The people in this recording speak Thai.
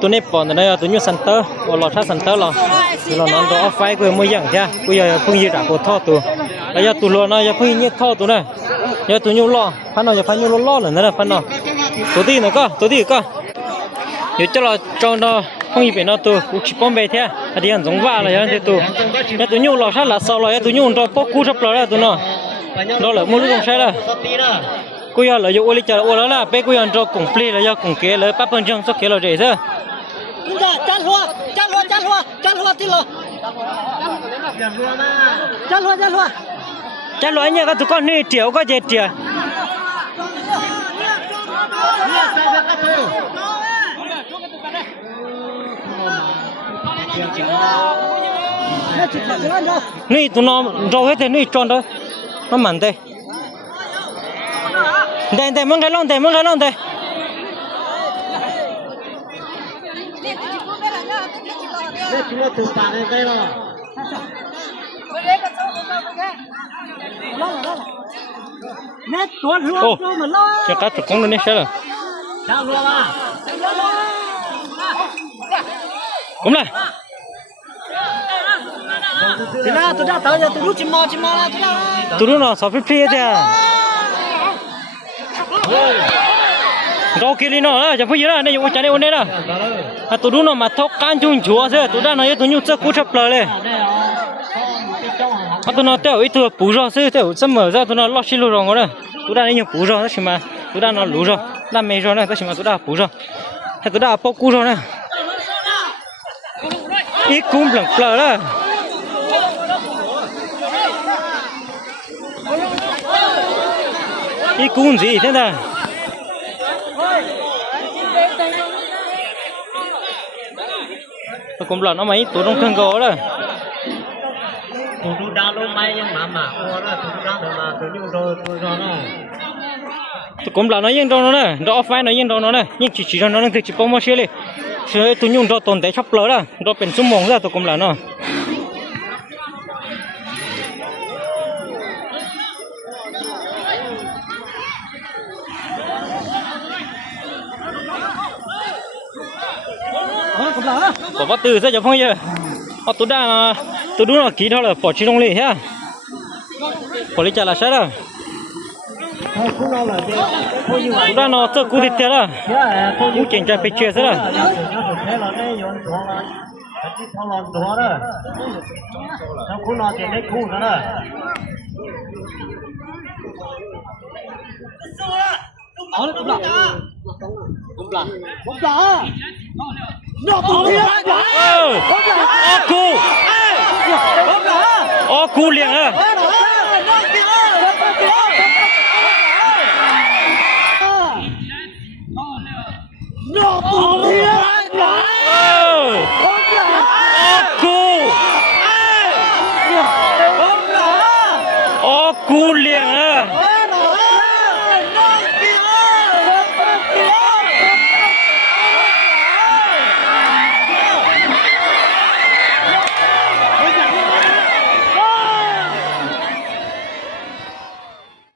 ตัวนี้ปอนตัวนี้ตัวนี้ซันเตอร์ว่าเราถ้าซันเตอร์เราเรานอนตัวออฟไฟกูไม่ยังใช่กูอยากพึ่งยืดจากกูท่อตัวแล้วอยากตัวล้อนะอยากพึ่งยืดท่อตัวนะอยากตัวยูล้อพันนออยากพันยูล้อเลยนะพันนอตัวที่นะก็ตัวที่ก็เดี๋ยวจะเราจองเราพึ่งยืดเป็นเราตัวกูชิปป้อมไปเท่าอันนี้อันสงว่าเลยนะตัวอยากตัวยูล้อถ้าหลับเสาเราอยากตัวยูตัวพวกกูทับเราแล้วตัวน้อเราเลยไม่รู้ตรงใช่ละกูอยากเลยอยู่โอลิจ่าโอแล้วนะเป๊กกูอยากจะกงปลีเลยอยากกงเกลือป้าเปิ้ลจังสักเกลือเดี๋ยวเถอะจันหัวที่เราจันหัวเนี่ยก็ทุกคนนี่เจียวก็เจียวนี่ตัวน้องเราให้แต่นี่จอนด้วยมันมันเตะแต่มึงใครลองแต่โอ้จะกัดตะกงเลยนี่ใช่หรอผมเลยตัวน่ะตัวรู้จิมอละตัวรู้เนาะสอบเพลียเด้อเราเกลียเนาะจะพูดยังไงเนี่ยอยู่จันทร์วันนี้นะตัวรู้เนาะมาทอกการจุนจัวเสียตัวด้านนั้นตัวนู้จะกู้ชับเลยตัวนั้นเต้าอีตัวปูรอเสียเต้าเสมอซะตัวนั้นล้อชิลุรองกันเลยตัวด้านนี้ยังปูรอใช่ไหมตัวด้านนั้นรู้รอด้านไม่รอเนี่ยก็ใช่ไหมตัวด้านปูรอให้ตัวด้านปอกกู้รอเนี่ยอีกกุ้งเปล่าเลยอีกกุ้งสิเท่านั้นcũng là nó mấy tụi nó thân gỗ đó tụi nó đào lông mấy nhưng mà ô đó tụi nó đào mà tụi nó nó cũng là nó nhưng đâu nó đó phải nó nhưng đâu nó nhưng chỉ cho nó thì chỉ có một xíu đi rồi tụi nhung đó tồn tại chắp lỡ đó đóเป็นชั่วโมงแล้วtụi cũng là nó có bắt từ ra cho phong giờ tụi đa tụi đúng là kỹ thôi là bỏ chi đông lì ha bỏ lấy trả là sai đó tụi đa nó tự cú thịt thế đó cú chèn cho pek chia thế đó cú liền à